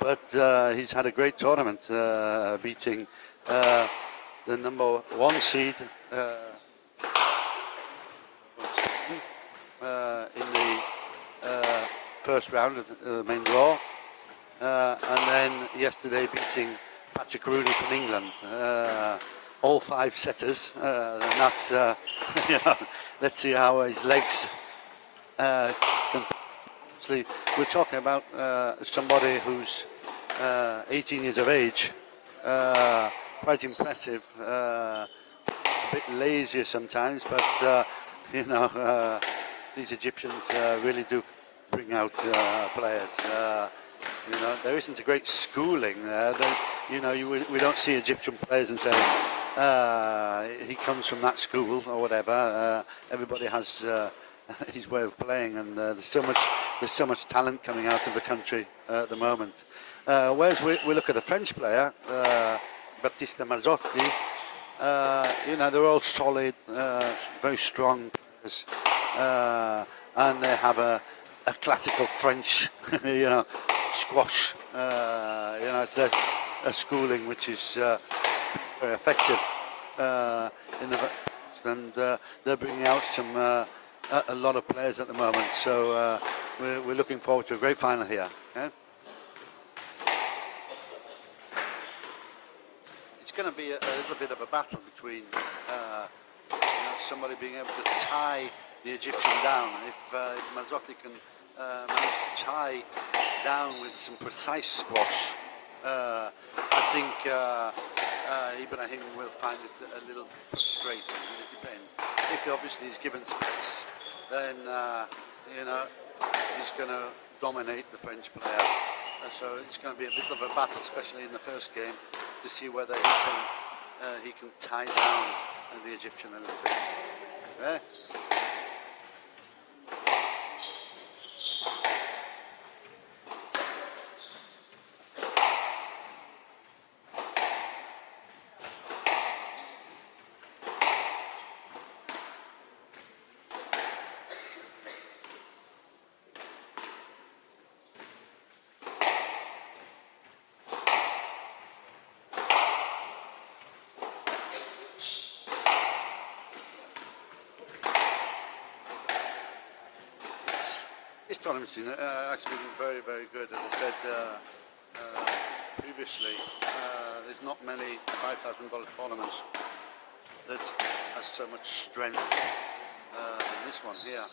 but he's had a great tournament, beating the number 1 seed in the first round of the main draw, and then yesterday beating Patrick Rooney from England. All 5 setters, and that's you know, let's see how his legs we're talking about somebody who's 18 years of age, quite impressive, a bit lazier sometimes, but you know, these Egyptians really do bring out players. You know, there isn't a great schooling there. You know, we don't see Egyptian players and say he comes from that school or whatever. Everybody has his way of playing, and there's so much talent coming out of the country at the moment. Whereas we look at the French player, Baptiste Masotti. You know, they're all solid, very strong players, and they have a classical French, you know, squash. You know, it's a schooling which is very effective in the, and they're bringing out some a lot of players at the moment. So we're looking forward to a great final here. Okay? It's going to be a little bit of a battle between you know, somebody being able to tie the Egyptian down. If Masotti can manage to tie down with some precise squash, I think Ibrahim will find it a little frustrating. It depends. If he obviously is given space, then you know, he's going to dominate the French player. So it's going to be a bit of a battle, especially in the first game, to see whether he can tie down the Egyptian a little bit. Okay? This tournament's actually been very, very good. As I said previously, there's not many $5,000 tournaments that has so much strength in this one here.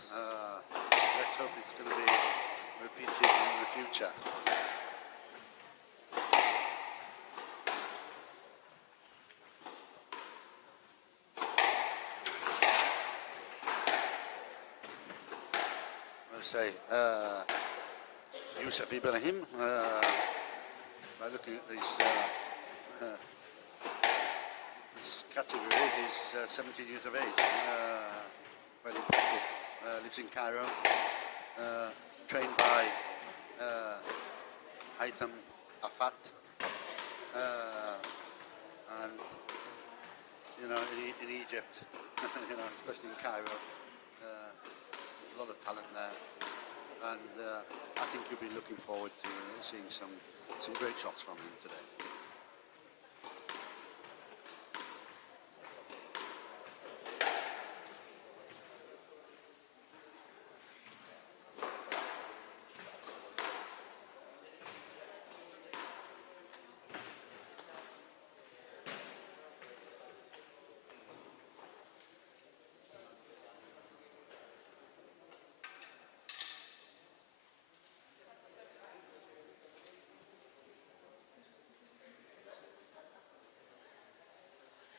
Let's hope it's going to be repeated in the future. Say Youssef Ibrahim, by looking at this category, he's 17 years of age, very impressive, lives in Cairo, trained by Haytham Afat, and you know, in Egypt, you know, especially in Cairo, a lot of talent there, and I think you'll be looking forward to seeing some great shots from him today.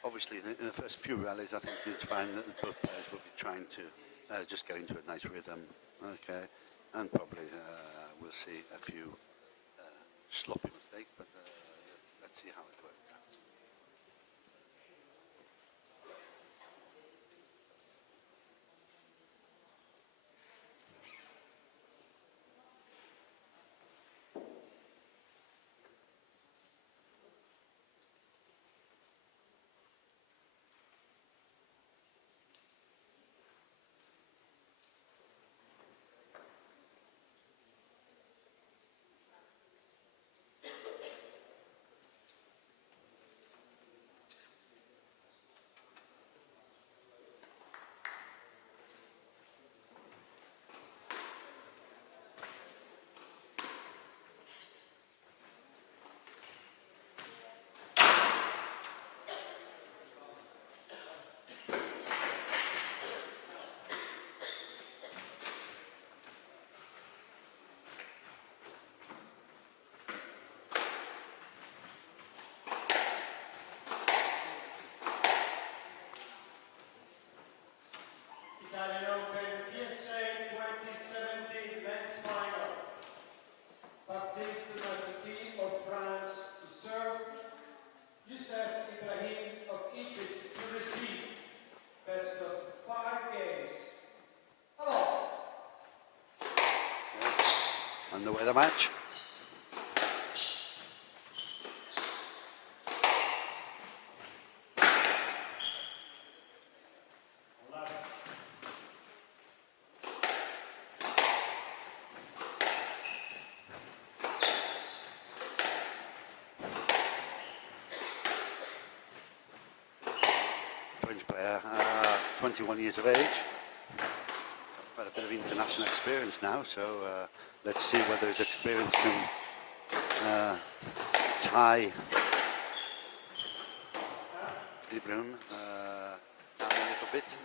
Obviously, in the first few rallies, I think you'd find that both players will be trying to just get into a nice rhythm, okay, and probably we'll see a few sloppy mistakes, but let's see how it works out. of the match. French player, 21 years of age. Quite a bit of international experience now, so let's see whether his experience can tie Ibrahim down a little bit.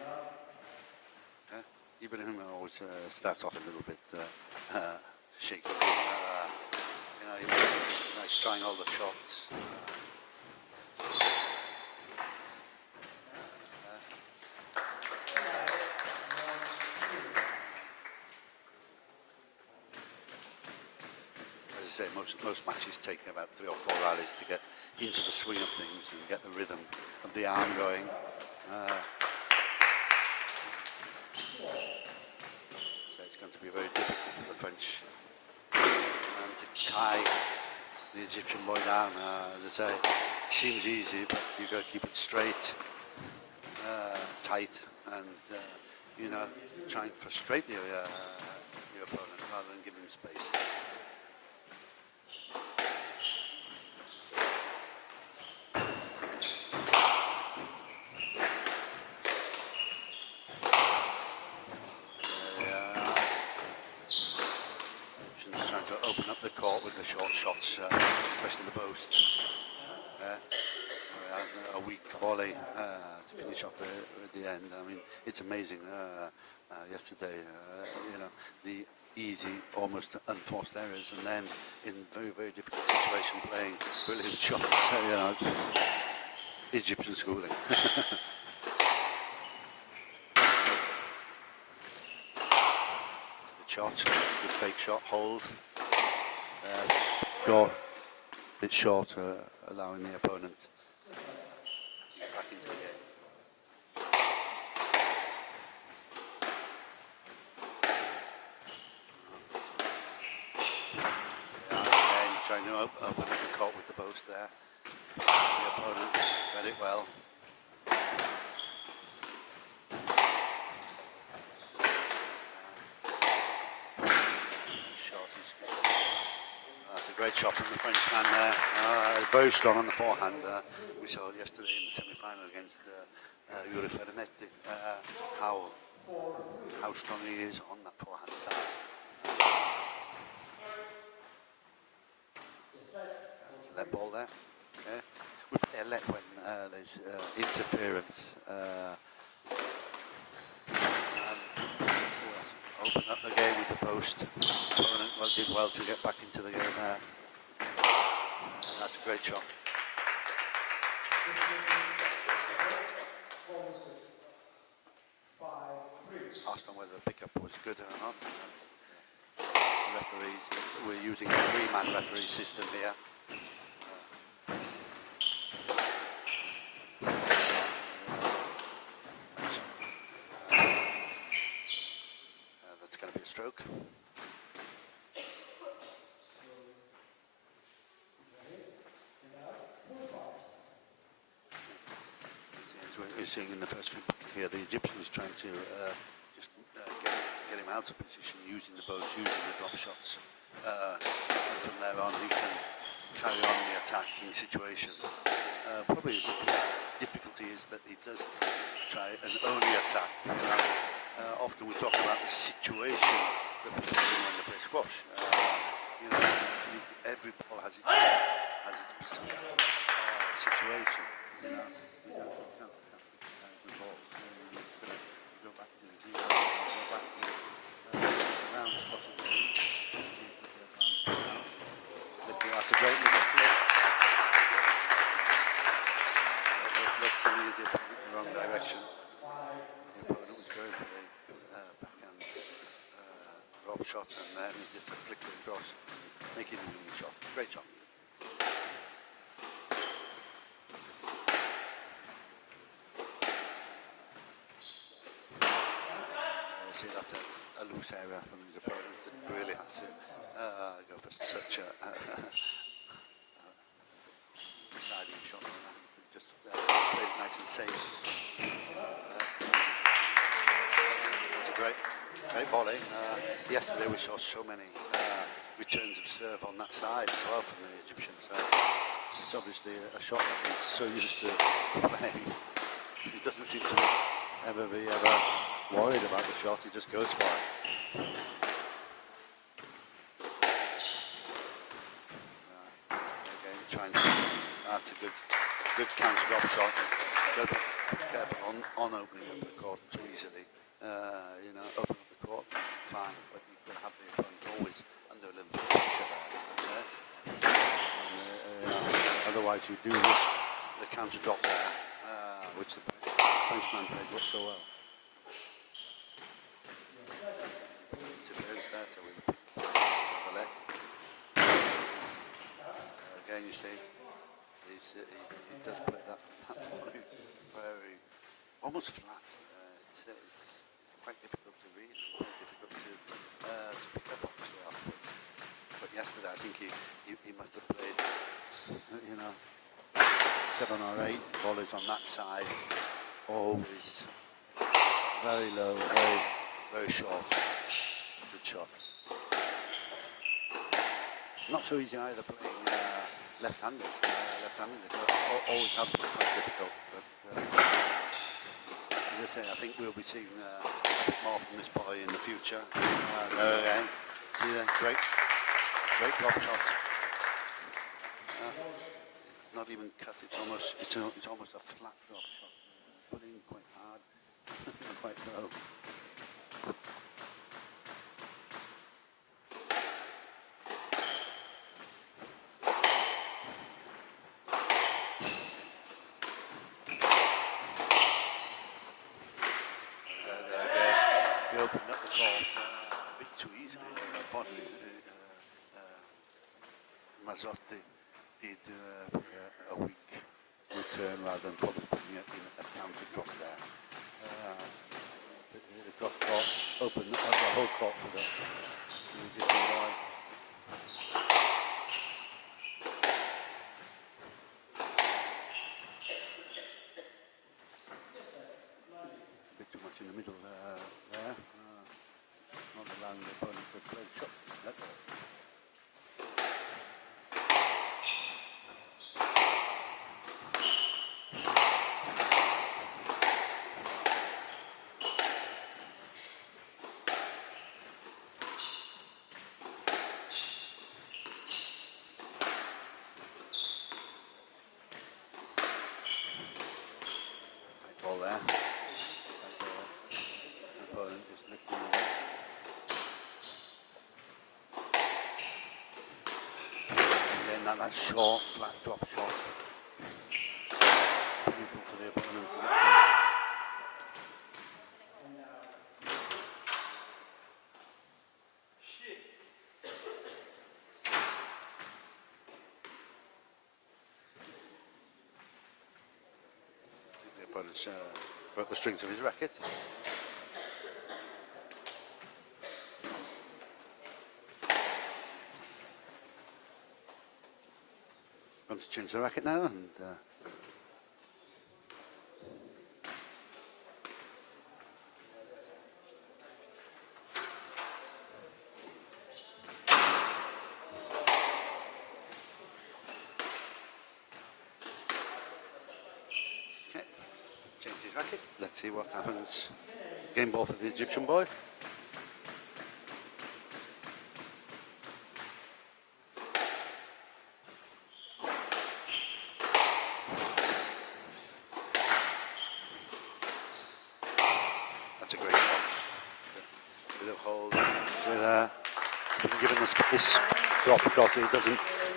Ibrahim always starts off a little bit shaky. You know, he's trying all the shots. Say most matches take about 3 or 4 rallies to get into the swing of things and get the rhythm of the arm going. So it's going to be very difficult for the French man to tie the Egyptian boy down. As I say, it seems easy, but you've got to keep it straight, tight, and you know, try and frustrate your opponent rather than give him space. Open up the court with the short shots, especially the post. A weak volley to finish off at the end. I mean, it's amazing. Yesterday, you know, the easy, almost unforced errors, and then in very, very difficult situation, playing brilliant shots. You know, Egyptian schooling. Good shot, good fake shot, hold. Short, a bit short, allowing the opponent to get back into the game. Again, trying to open up the court with the post there. The opponent read it well. Great shot from the Frenchman there. Very strong on the forehand. We saw yesterday in the semi-final against Youssef, how strong he is on that forehand side. There's a let ball there. Okay. We play a let when there's interference. Open up the game with the post. Opponent did well to get back into the game there. That's a great shot. Asked on whether the pickup was good or not. The referees, we're using a 3-man referee system here. That's going to be a stroke. We're seeing in the first few points here, the Egyptians trying to just get him out of position, using the bows, using the drop shots, and from there on he can carry on the attacking situation. Probably the difficulty is that he does try and only attack. You know? Often we talk about the situation that people do when they play squash. You know, every ball has its specific situation. You know, you can't the balls. You've got to go back to 0, go back to round spot of the game. He's got the advantage now. That's a great little flip. Flick sending his opponent in the wrong direction. The opponent was going for the backhand drop shot, and then he just flicked it across, making the winning shot. Great shot. See, that's a loose area from his opponent that really had to go for such a deciding shot. Just played it nice and safe. It's a great volley. Yesterday we saw so many returns of serve on that side as well from the Egyptians. It's obviously a shot that he's so used to playing. He doesn't seem to ever be worried about the shot. He just goes for it. Again, trying to. That's a good counter drop shot. Got to be careful on opening up the court too easily. You know, open up the court, fine, but you've got to have the opponent always under a little bit of pressure there. Otherwise, you do risk the counter drop there, which the Frenchman played so well. Interference there, so we have the leg. Again, you see, he does play that very almost flat. It's quite difficult to read, quite difficult to pick up obviously afterwards. But yesterday, I think he must have played, you know, 7 or 8 volleys on that side, always very low, very short. Good shot. Not so easy either playing left-handers. Left-handers always have been quite difficult. But as I say, I think we'll be seeing a bit more from this boy in the future. There again, see that great drop shot. It's not even cut. It's almost a flat drop shot. Put in quite hard, quite low. He opened up the court a bit too easily. Unfortunately, Masotti did a weak return rather than probably putting it in a counter drop there. The cross court opened up the whole court for the Egyptian boy. A bit too much in the middle there. Not allowing the opponent to play the shot. Let go. Ball there. The opponent just lifting away. Again, that short, flat drop shot. Painful for the opponent to get to. The opponent's broke the strings of his racket. Going to change the racket now and change his racket. Let's see what happens. Game ball for the Egyptian boy. That's a great shot. Bit of hold. Given this drop shot,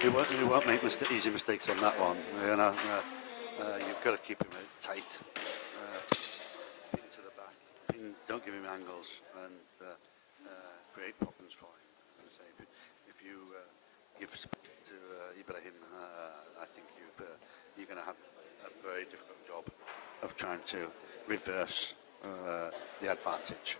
he won't make easy mistakes on that one. You know, you've got to keep him tight. Pin to the back. Don't give him angles and create problems for him. If you give space to Ibrahim, I think you're going to have a very difficult job of trying to reverse the advantage.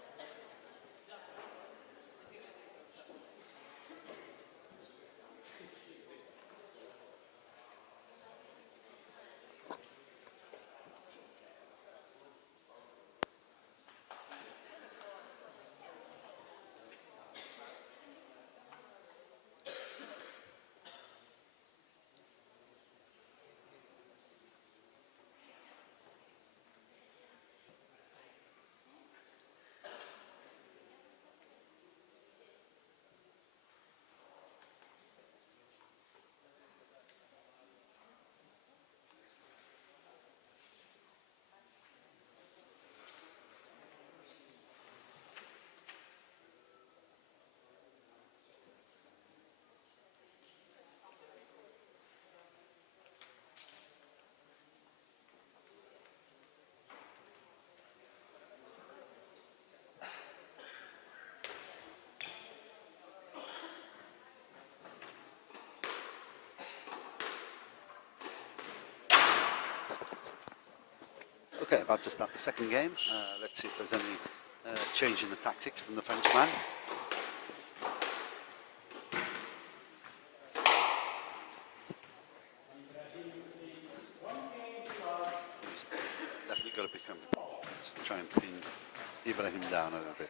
Okay, about to start the second game. Let's see if there's any change in the tactics from the Frenchman. He's definitely got to become, try and pin Ibrahim down a little bit.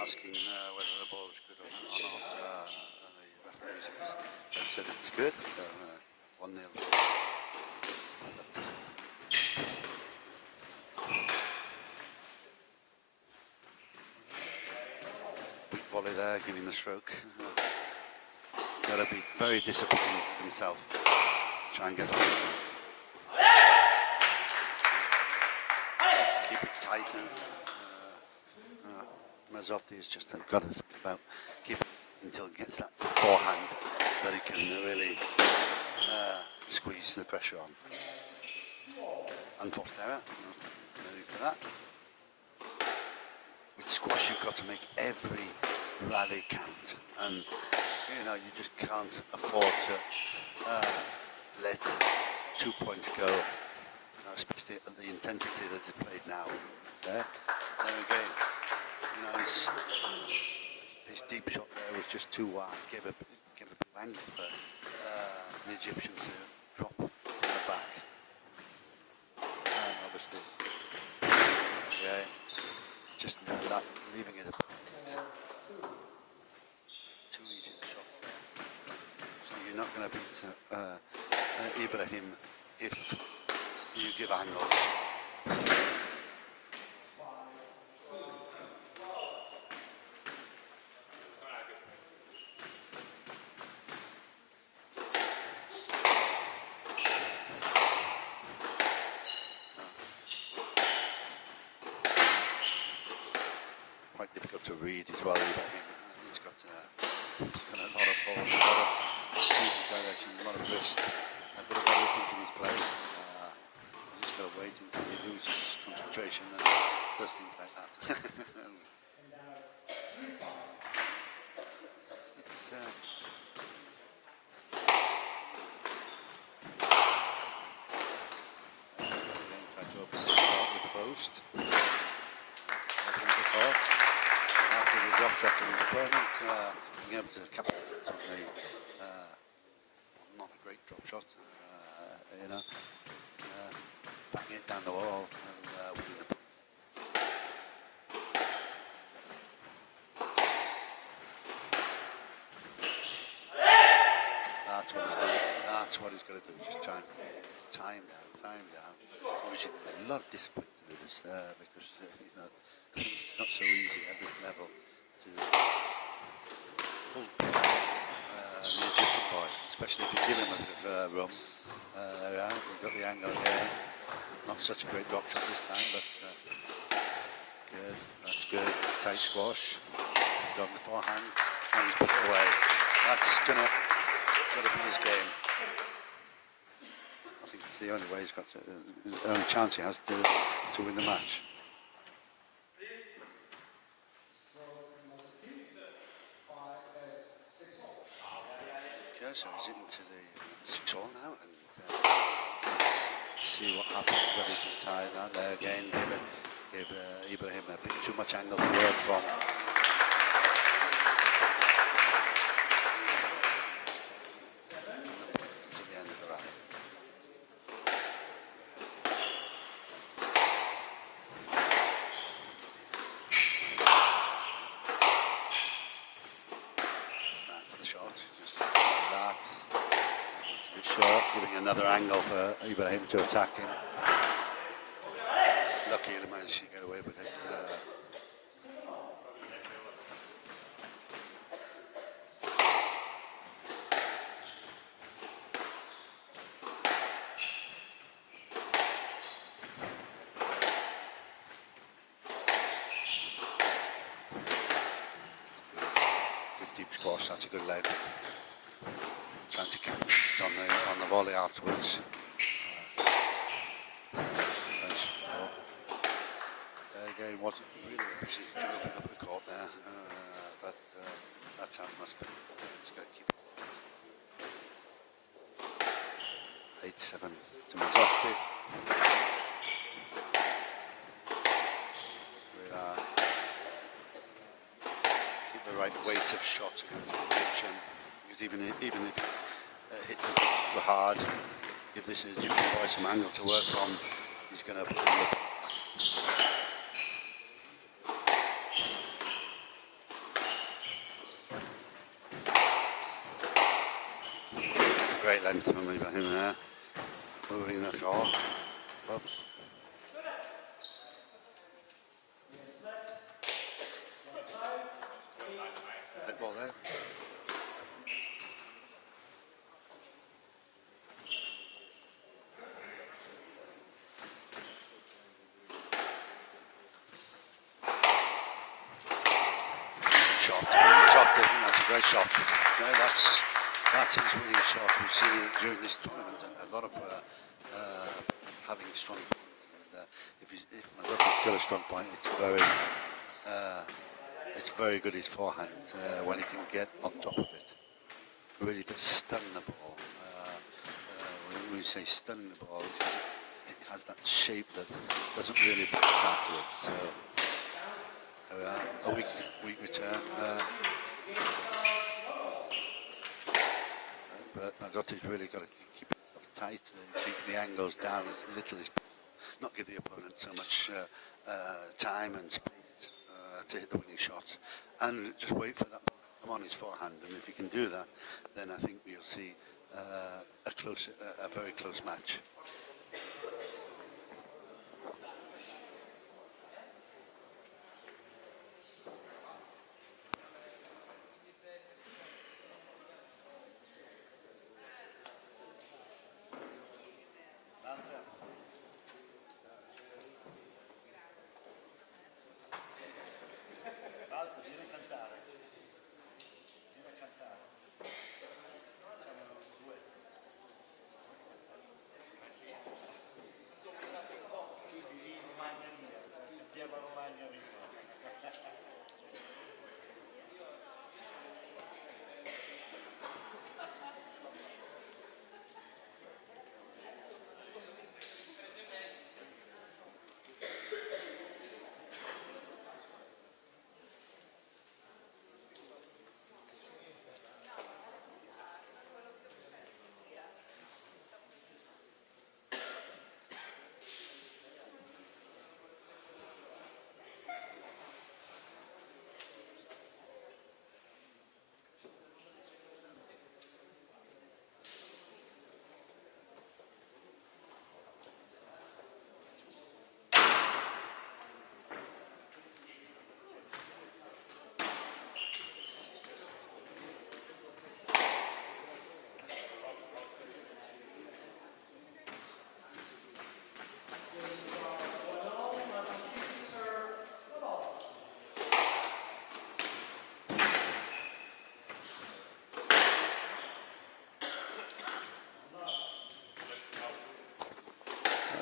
Asking whether the ball is good or not. The referees have said it's good, so 1-0. Baptiste. Big volley there, giving the stroke. Got to be very disciplined with himself. Try and get back. Keep it tight. Masotti has just got to think about keep it until he gets that forehand that he can really squeeze the pressure on. Unforced error, no need for that. With squash you've got to make every rally count, and you know you just can't afford to let 2 points go, especially at the intensity that is played now. There, and again. You know, his deep shot there was just too wide, gave a big angle for the Egyptian to drop in the back. And obviously, yeah, just that, leaving it a bit too easy the shots there. So you're not going to beat Ibrahim if you give angles. Quite difficult to read as well. He's got a lot of balls, a lot of change of direction, a lot of wrist, a bit of everything in his play. He's just got to wait until he loses concentration and does things like that. It's again, try to open the start with the post. After the drop shot of his opponent, being able to capitalize on the not a great drop shot, you know, backing it down the wall and winning the point. That's what he's got to do. Just try and time down. Obviously, there's a lot of discipline to do this because you know it's not so easy at this level to pull the Egyptian boy, especially if you give him a bit of room. Yeah, we've got the angle again. Not such a great drop shot this time, but good. That's good. Tight squash. Got the forehand and he's put it away. That's gonna be his game. I think it's the only way he's got to, the only chance he has to win the match. Okay, so he's into the 6-all now, and let's see what happens when he can tie that there again. Give Ibrahim a bit too much angle to work from. Giving another angle for Ibrahim to attack him. Lucky he managed to get away with it. deep squash. That's a good leg. Trying to get on the volley afterwards. Again, wasn't really the position to open up the court there, but that's how it must be. He's got to keep it. 8-7 to Masotti. Keep the right weight of shot against the Egyptian, because even if hit the hard, give this Egyptian boy some angle to work from, he's going to put him up. It's a great length from Ibrahim there, moving the court. Oops. Hit ball there. Shot from Masotti. That's a great shot. Okay, that's his winning shot. We've seen it during this tournament. A lot of having strong. If Masotti's got a strong point, it's very good. His forehand when he can get on top of it, really to stun the ball. When we say stunning the ball, it's because it has that shape that doesn't really bounce afterwards. So. A weak return, but Masotti's really got to keep it tight, keep the angles down as little as possible, not give the opponent so much time and space to hit the winning shot, and just wait for that ball to come on his forehand. And if he can do that, then I think we'll see a very close match.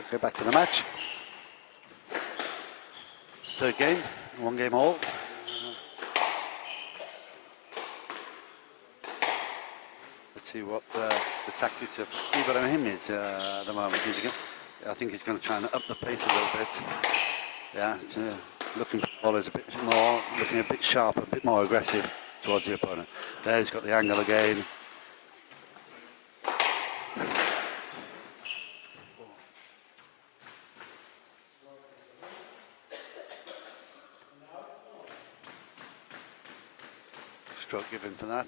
Okay, back to the match. Third game, one game all. Let's see what the tactics of Ibrahim is at the moment. I think he's going to try and up the pace a little bit. Yeah, looking for the ballers a bit more, looking a bit sharper, a bit more aggressive towards the opponent. There he's got the angle again. Stroke given for that.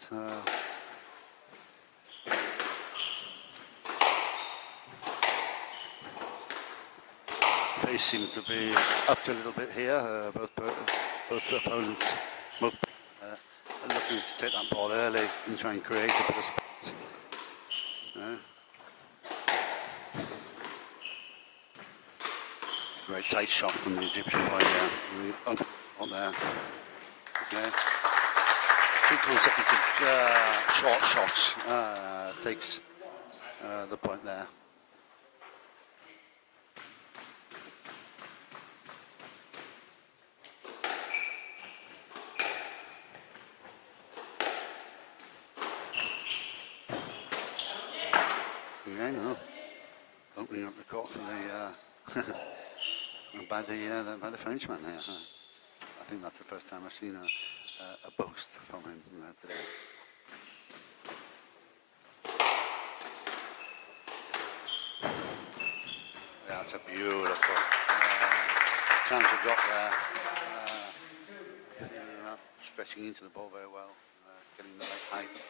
Pace seemed to be upped a little bit here. Both opponents are looking to take that ball early and try and create a bit of space. Great tight shot from the Egyptian boy there. On there. Okay. 2 consecutive short shots takes the point there. Yeah, no. Opening up the court for the by the Frenchman here. I think that's the first time I've seen a boast from him today. Yeah, that's a beautiful counter drop there. Stretching into the ball very well, getting the right height.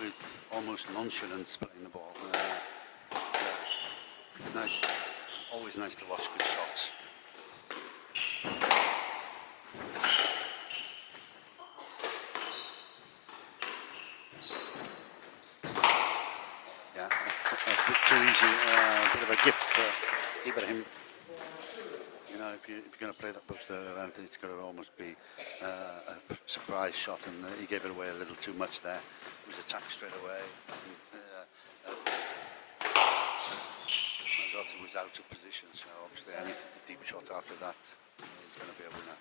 With almost nonchalance playing the ball. It's nice, always nice to watch good shots. Yeah, that's a bit too easy, a bit of a gift for Ibrahim. You know, if you're going to play that post around, it's got to almost be a surprise shot, and he gave it away a little too much there. He was attacked straight away. Masotti was out of position, so obviously anything a deep shot after that is going to be a winner.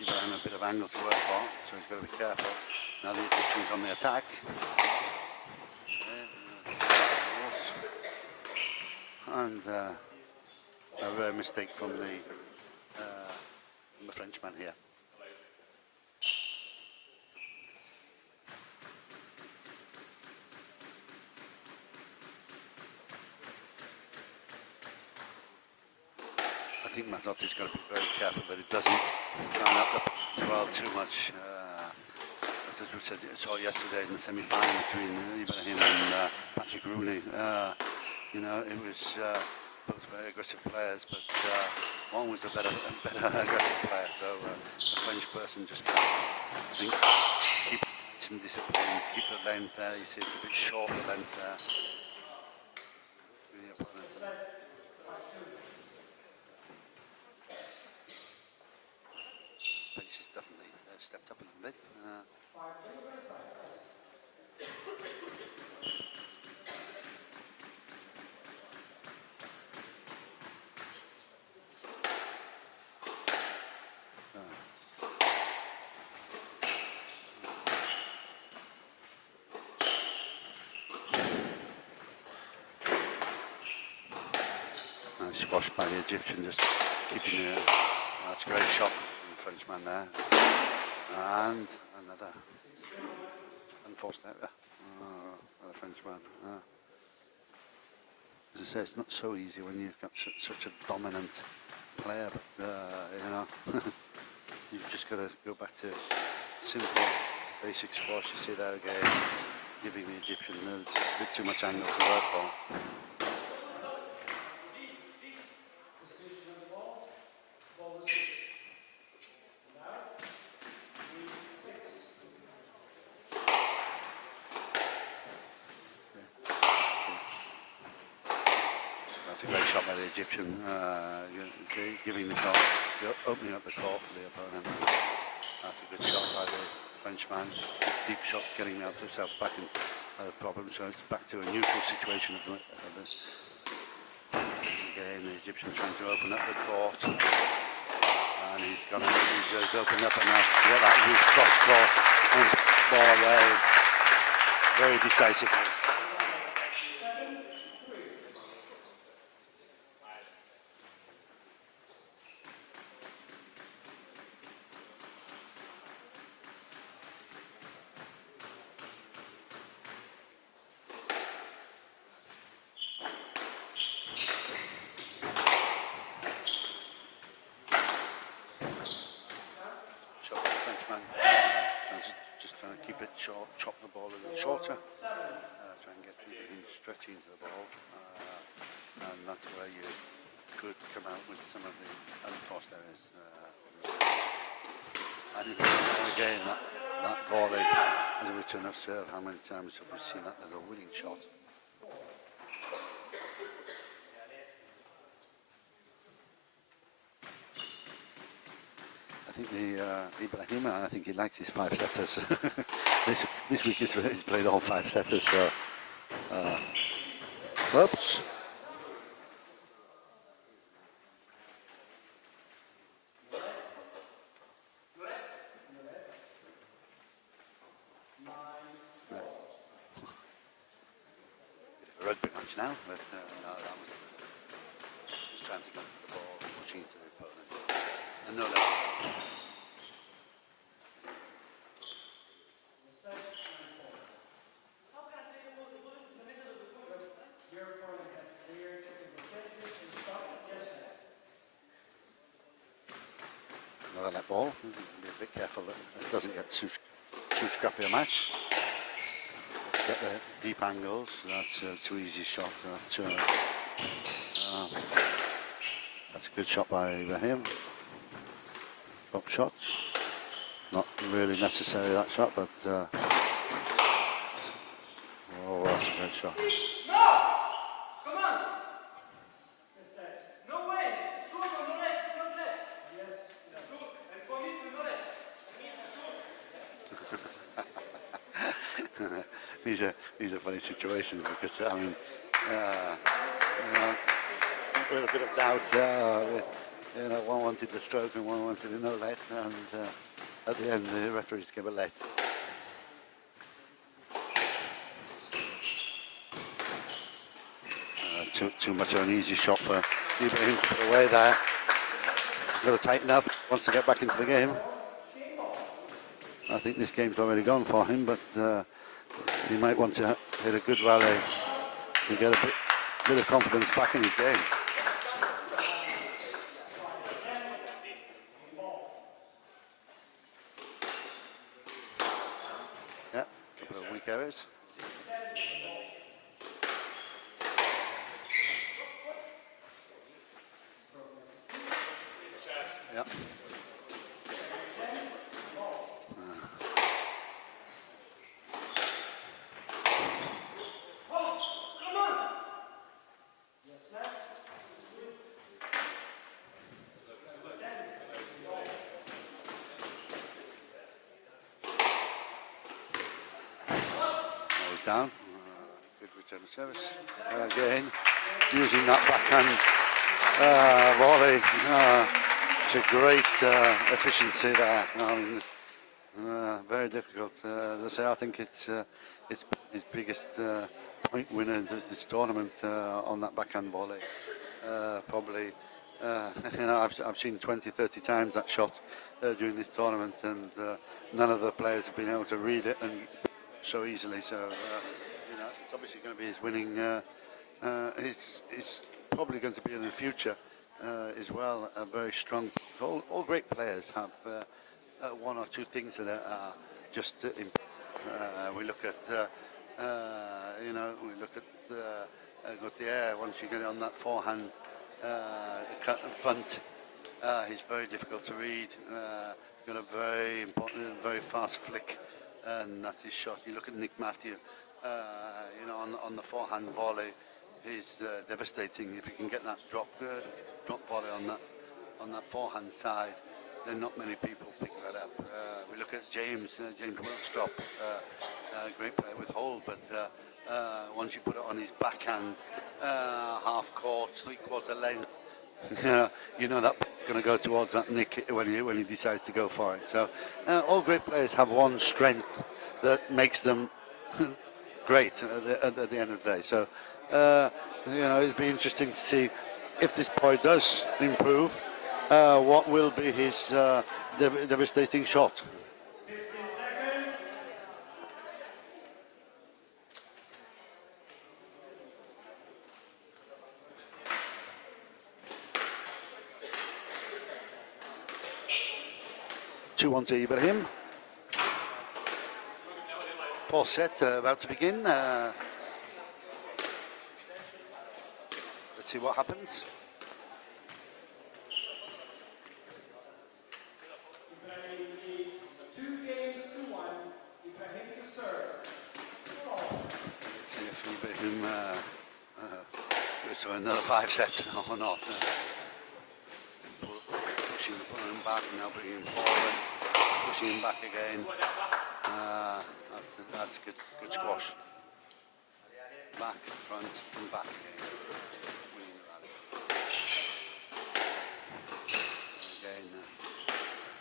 Ibrahim a bit of angle to work for, so he's got to be careful. Now the Egyptians on the attack. And a rare mistake from the Frenchman here. I think Masotti's got to be very careful that he doesn't try and up the well too much. As we saw yesterday in the semi-final between Ibrahim and Patrick Rooney, you know, it was both very aggressive players, but one was a better aggressive player. So the French person just got to keep some discipline, keep the length there. You see, it's a bit short the length there. The opponent. Pace has definitely stepped up a little bit. Squashed by the Egyptian, just keeping the. That's a great shot from the Frenchman there. And another unforced error by the Frenchman. As I say, it's not so easy when you've got such a dominant player, but you know, you've just got to go back to simple, basic squash. You see there again, giving the Egyptian a bit too much angle to work for. That's a great shot by the Egyptian, giving the court, opening up the court for the opponent. That's a good shot by the Frenchman. Deep shot, getting out himself back into the problem. So it's back to a neutral situation. Again, the Egyptian trying to open up the court, and he's opened up enough to get that loose cross court and ball away very decisively. Just trying to keep it short, chop the ball a little shorter, try and get him stretching into the ball, and that's where you could come out with some of the unforced errors. And again, that volley as a return of serve, how many times have we seen that as a winning shot? I think the Ibrahim, I think he likes his 5-setters. this week he's played all 5-setters, so oops. Rugby match now, but no, that was just trying to go for the ball, pushing to the opponent. And no, that. Another net ball. Be a bit careful that it doesn't get too scrappy a match. Get the deep angles. That's too easy shot. That's a good shot by Ibrahim. Up shot. Not really necessary that shot, but oh, that's a great shot. These are funny situations because I mean, with a bit of doubt, one wanted the stroke and one wanted a no let, and at the end the referees gave a let. Too much of an easy shot for Ibrahim to put away there. Got to tighten up, wants to get back into the game. I think this game's already gone for him, but he might want to hit a good rally to get a bit of confidence back in his game. Yeah, a couple of weak errors. Yeah. Down. Good return of service. Again, using that backhand volley. It's a great efficiency there. Very difficult. As I say, I think it's his biggest point winner this tournament on that backhand volley. Probably, I've seen 20, 30 times that shot during this tournament, and none of the players have been able to read it and so easily. So it's obviously going to be his winning. He's probably going to be in the future as well. A very strong. All great players have one or two things that are just impressive. We look at got the air once you get it on that forehand cut in front. He's very difficult to read. Got a very important, very fast flick. And that's his shot. You look at Nick Matthew, on the forehand volley, he's devastating. If he can get that drop volley on that forehand side, then not many people pick that up. We look at James Willstrop, great player with hold, but once you put it on his backhand, half court, 3/4 length, that's going to go towards that nick when he decides to go for it. So all great players have one strength that makes them great at the end of the day. So it'll be interesting to see if this boy does improve. What will be his devastating shot? Two on to Ibrahim. Fourth set about to begin. Let's see what happens. So another 5 sets or not. Pushing the opponent back, now bringing him forward, pushing him back again. That's good squash. Back, front, and back again. Winning the rally. Again,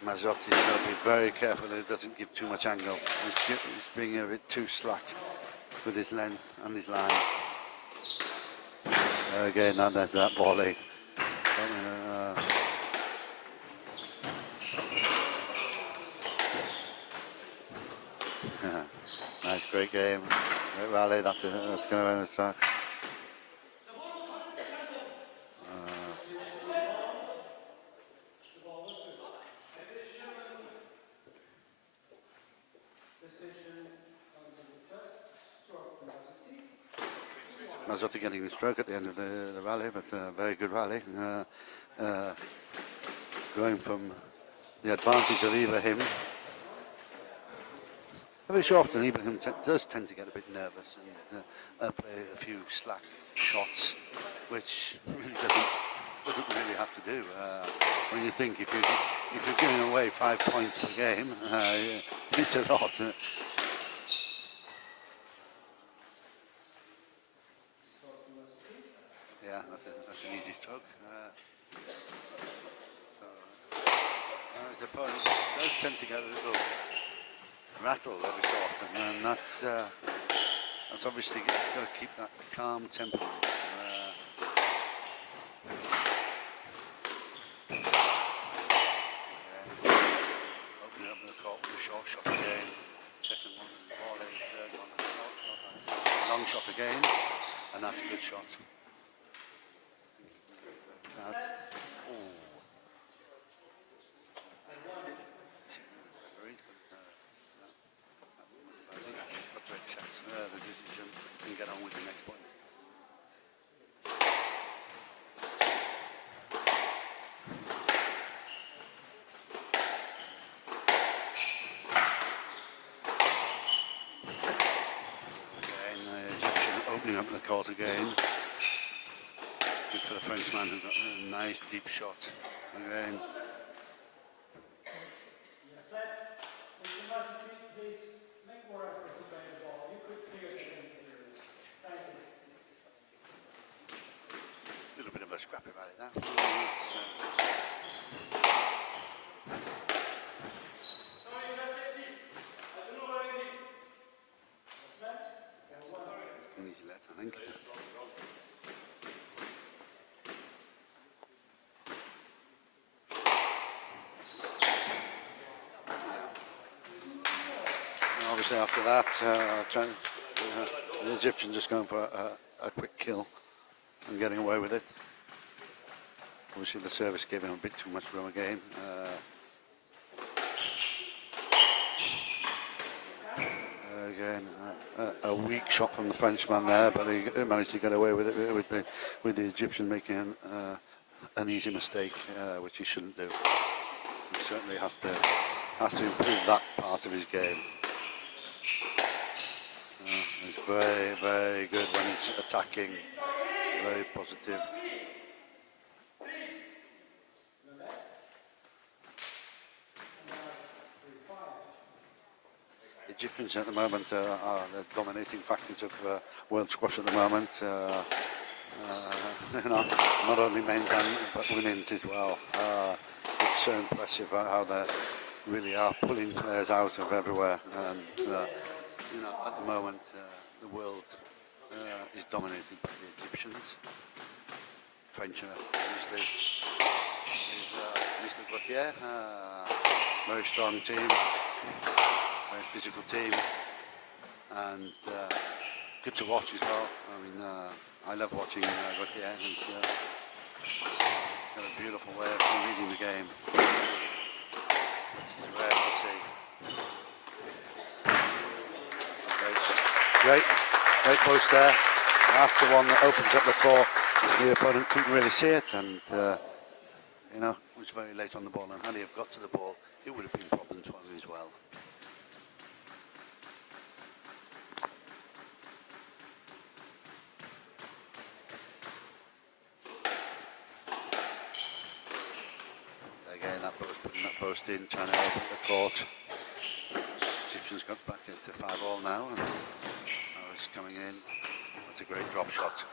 Masotti's got to be very careful that he doesn't give too much angle. He's being a bit too slack with his length and his line. Again, and there's that volley. Nice, great game. Great rally, that's going to end the track. Masotti getting the stroke at the end of the rally, but a very good rally. Going from the advantage of Ibrahim. Every so often Ibrahim does tend to get a bit nervous and play a few slack shots, which really doesn't really have to do. When you think if you're giving away 5 points per game, it's a lot. Yeah, that's an easy stroke. His opponent does tend to get a little rattled every so often, and that's obviously got to keep that calm temperament. Opening up the court with a short shot again. Second one is the volley, third one is a short shot. That's a long shot again, and that's a good shot. The decision and get on with the next point. Again, Egyptian opening up the court again. Good for the Frenchman who got a nice deep shot. Again. Scrappy rally that. Easy let, I think. And obviously after that, the Egyptian just going for a quick kill and getting away with it. Obviously the service gave him a bit too much room again. Again, a weak shot from the Frenchman there, but he managed to get away with it with the Egyptian making an easy mistake, which he shouldn't do. He certainly has to improve that part of his game. He's very, very good when he's attacking. Very positive. Egyptians at the moment are the dominating factors of world squash at the moment. You know, not only men's but women's as well. It's so impressive how they really are pulling players out of everywhere. And you know, at the moment, the world is dominated by the Egyptians. French, obviously, is Mr. Gauthier. Very strong team. Very physical team, and good to watch as well. I mean, I love watching Riccione. He's got a beautiful way of reading the game, which is rare to see. Great post there. That's the one that opens up the court. The opponent couldn't really see it, and you know, it was very late on the ball. And had he have got to the ball, it would have been problems for him as well. post in, trying to open the court. Egyptians got back into 5-all now, and now it's coming in. That's a great drop shot.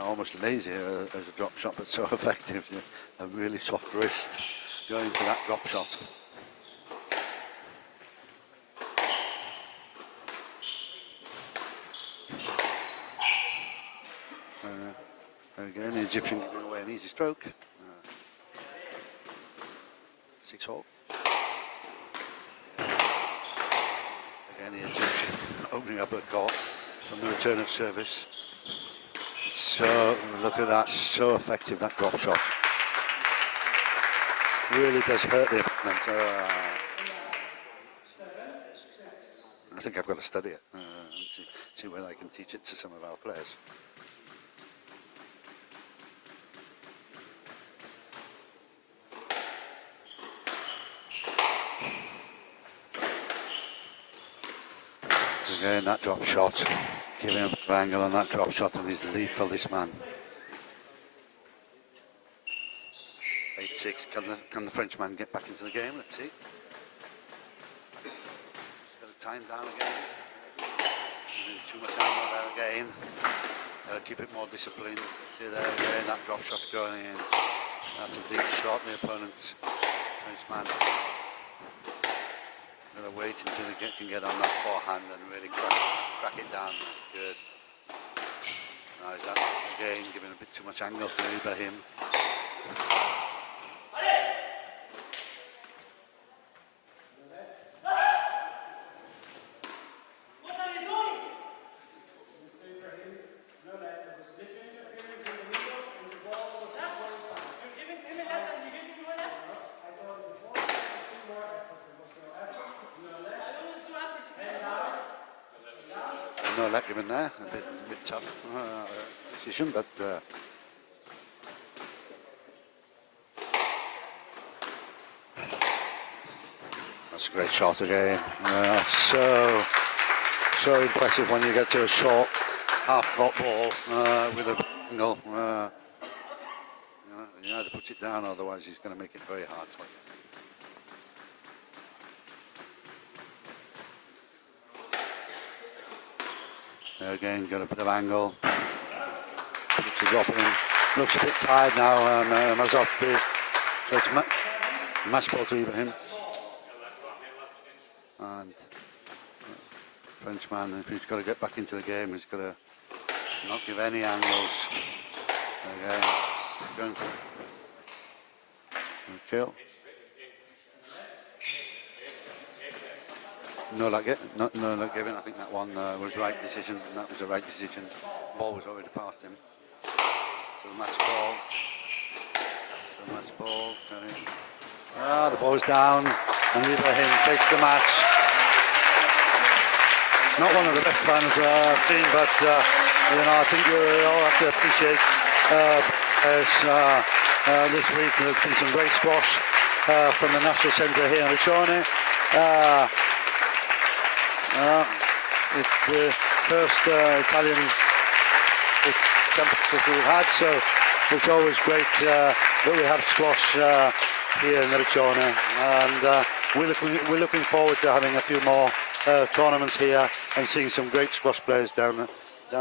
Almost lazy as a drop shot, but so effective. A really soft wrist going to that drop shot. Again, the Egyptian giving away an easy stroke. 6-all. Again, the Egyptian opening up the court from the return of service. So, look at that, so effective, that drop shot. Really does hurt the opponent. I think I've got to study it and see whether I can teach it to some of our players. Again, that drop shot, giving him an angle on that drop shot, and he's lethal, this man. 8-6, can the Frenchman get back into the game? Let's see. Got to time down again. Too much angle there again. Got to keep it more disciplined. See there again, that drop shot's going in. That's a deep shot, the opponent's Frenchman. Gonna wait until he can get on that forehand and really crack it down. Good. Now he's again giving a bit too much angle to Ibrahim. No let given there, a bit tough decision, but that's a great shot again. So impressive when you get to a short half-court ball with a angle. You have to put it down, otherwise he's going to make it very hard for you. Again, got a bit of angle. It's a drop in. Looks a bit tired now, Masotti. So it's match ball to Ibrahim. And Frenchman, if he's got to get back into the game, he's got to not give any angles. Again, going for a kill. No luck given. I think that one was right decision, and that was the right decision. Ball was already past him. So the match ball. The ball's down, and Ibrahim takes the match. Not one of the best finals I've seen, but I think you all have to appreciate this week. There's been some great squash from the National Centre here in Riccione. It's the first Italian championship we've had, so it's always great that we have squash here in Riccione, and we're looking forward to having a few more tournaments here and seeing some great squash players down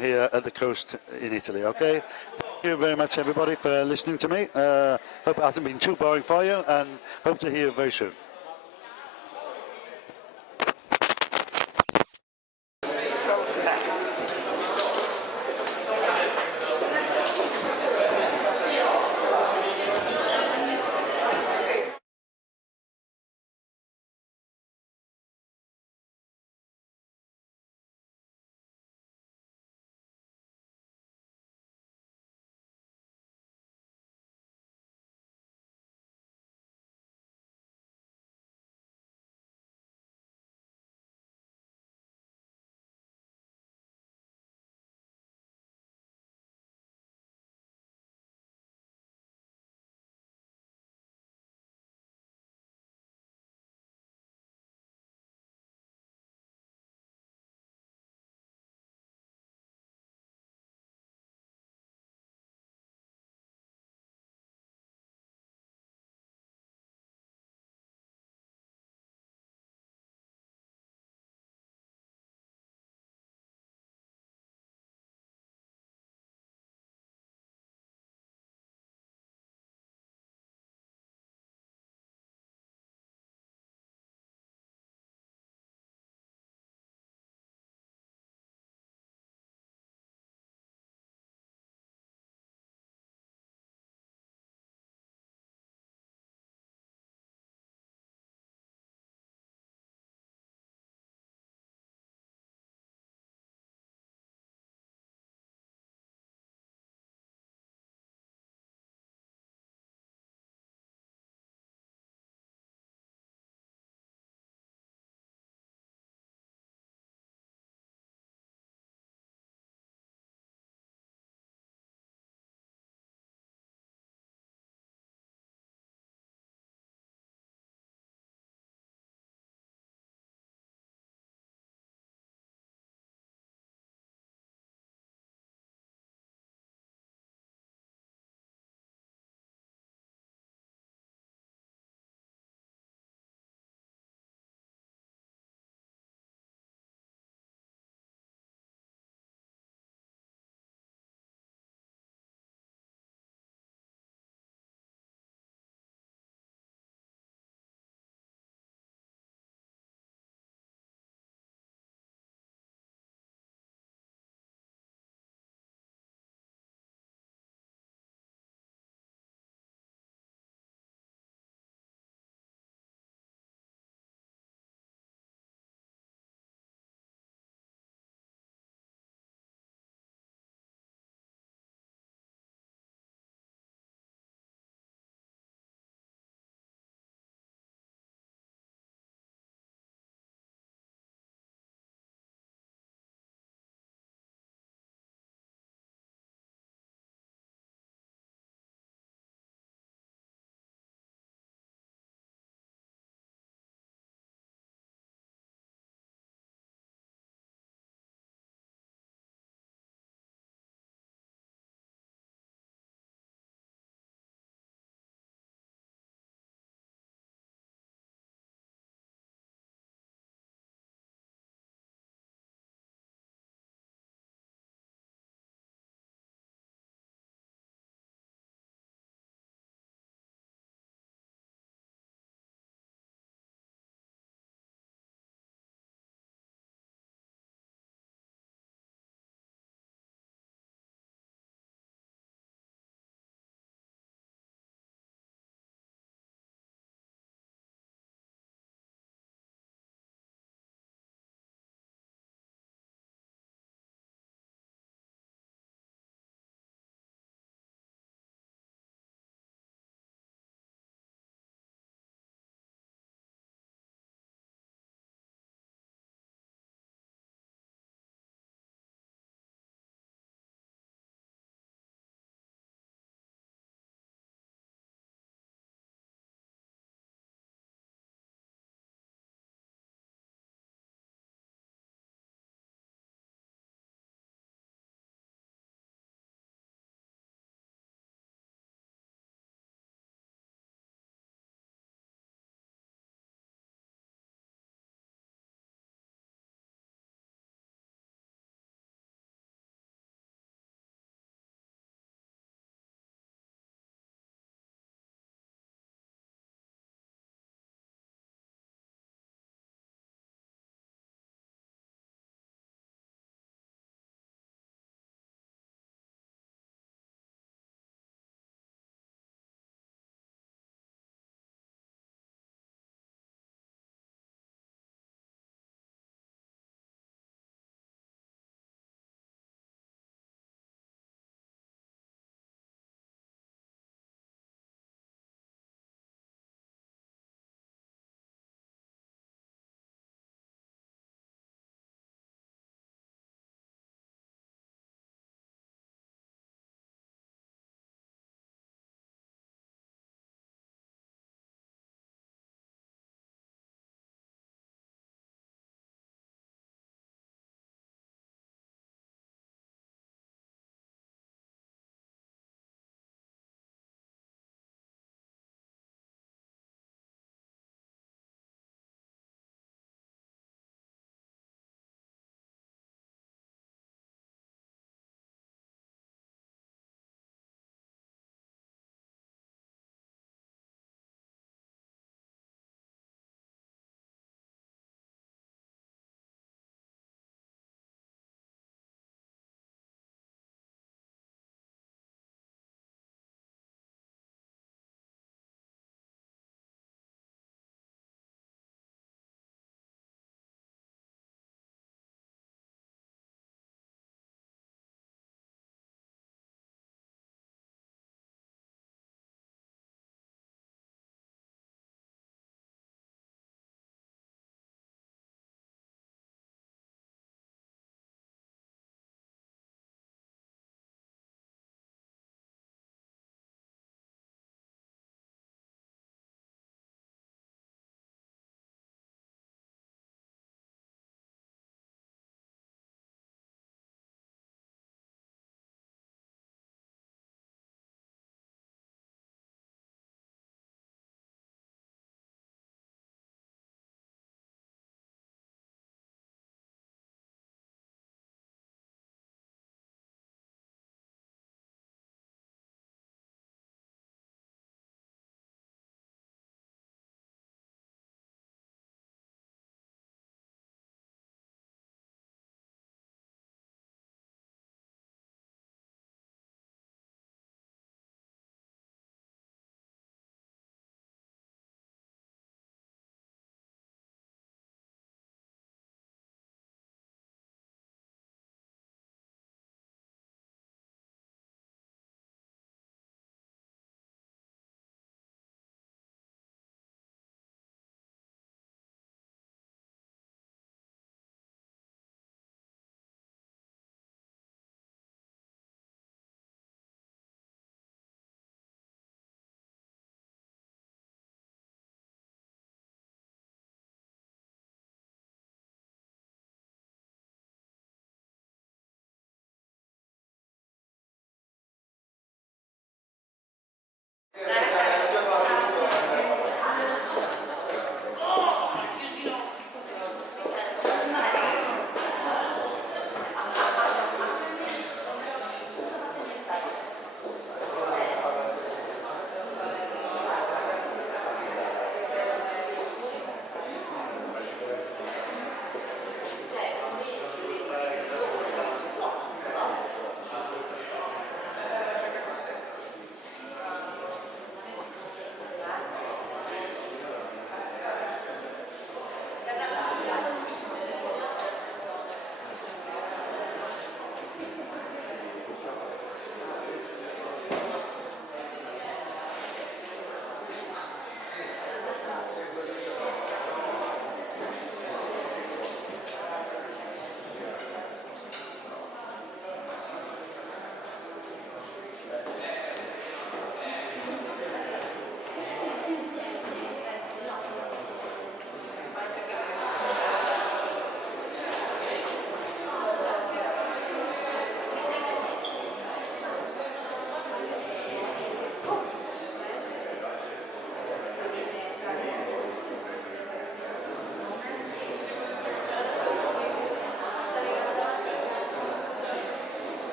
here at the coast in Italy. Okay, thank you very much everybody for listening to me. Hope it hasn't been too boring for you, and hope to hear you very soon.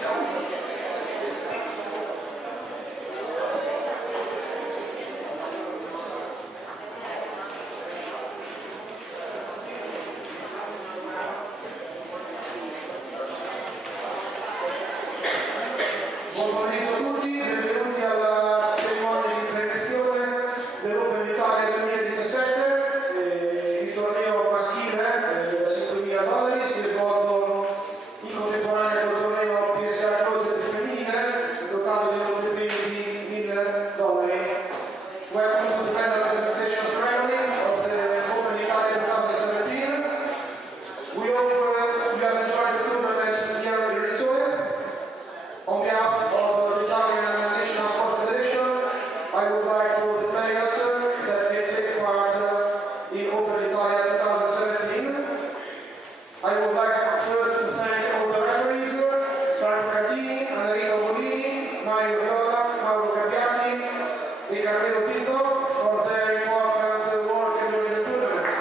Buon pomeriggio a tutti, benvenuti alla cerimonia di premiazione dell'Open Italia 2017. Il torneo maschile da $5.000 si è svolto in contemporanea col torneo PSA M5 femminile, dotato di un contributo di $1.000. Welcome to the medal presentation ceremony of the Open Italia 2017. We hope you have enjoyed the tournament here in Riccione. On behalf of the Italian National Sports Federation, I would like to the players that may take part in Open Italia 2017. I would like first to thank all the referees, Franco Cardini, Annalita Molini, Mario Viola, Mauro Gabbiati e Carmelo Tito for their important work during the tournament.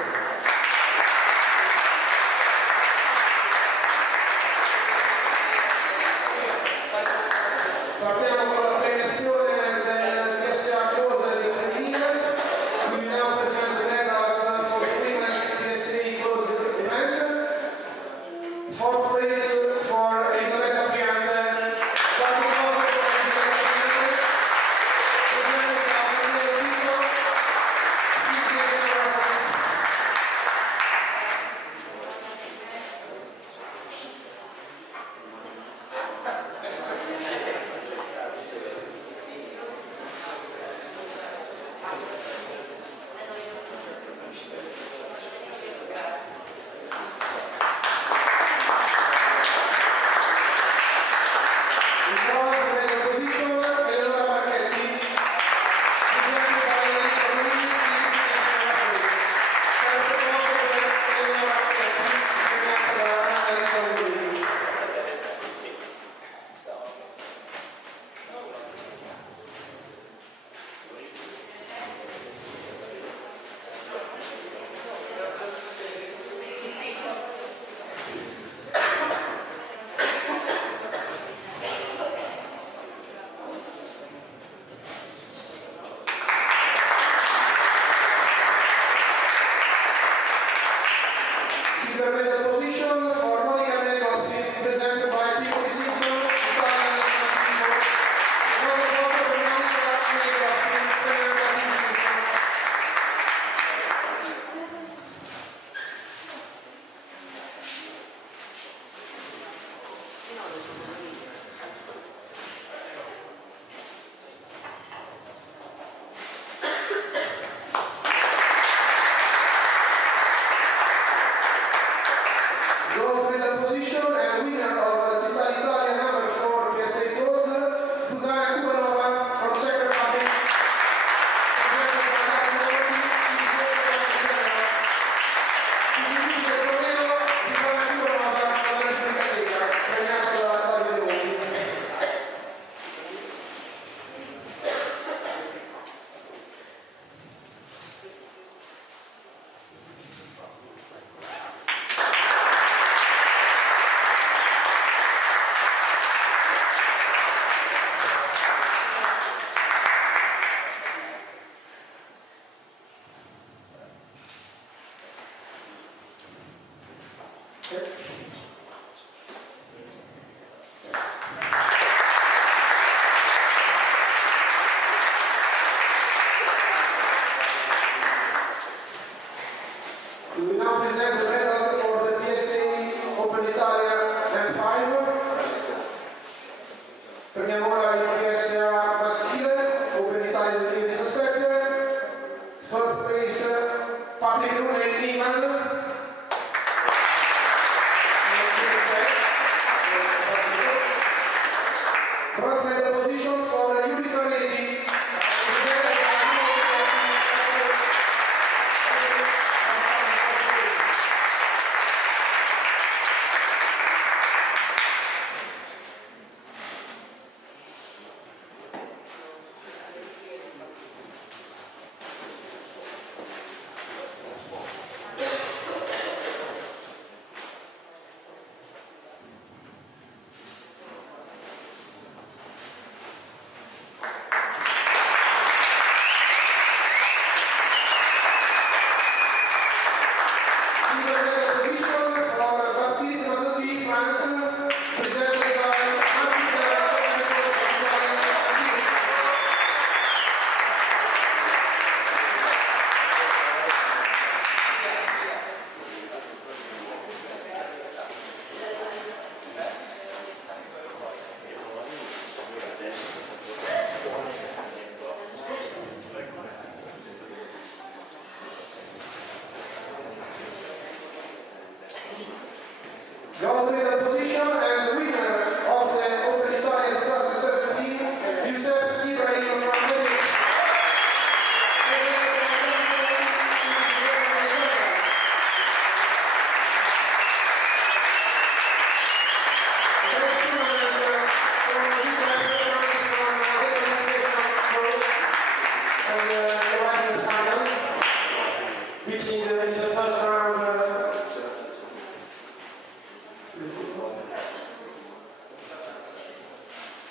Partiamo con la premiazione del PSA Close di femminile. We will now present the medals for the women's PSA Close event. Fourth place for Elisabetta Priante. Quarto posto per Elisabetta Priante. Presented da Carmelo Tito. In fourth medal position, Eleonora Marchetti. Presented by Enrico Romini, terzo posto per Eleonora Marchetti, premiata da Enrico Romini. Silver medal position for Monica Menegotti, presented by Timothy Simpson, Italian national team. Secondo posto per Monica Menegotti, premiata da Timothy Simpson. Gold medal position and winner of Città d'Italia number 4 PSA Closed, Zuzana Kubanova from Czech Republic. Presented by Masotti, istituisce il torneo Zuzana Kubanova dalla Repubblica Ceca, premiata da Davide Monti. We will now present the medals for the PSA Open Italia M5. Prendiamo ora il PSA maschile Open Italia 2017. First place Patrick Rune e Iman. Bronze medal position for Yuri Farneti. Presented by ultimate position and the winner of the Open Italia 2017, Youssef Ibrahim from Egypt.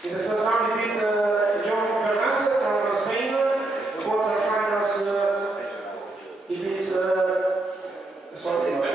In the first round, he beat John Bernat from Spain. The quarterfinals, he beat sorry.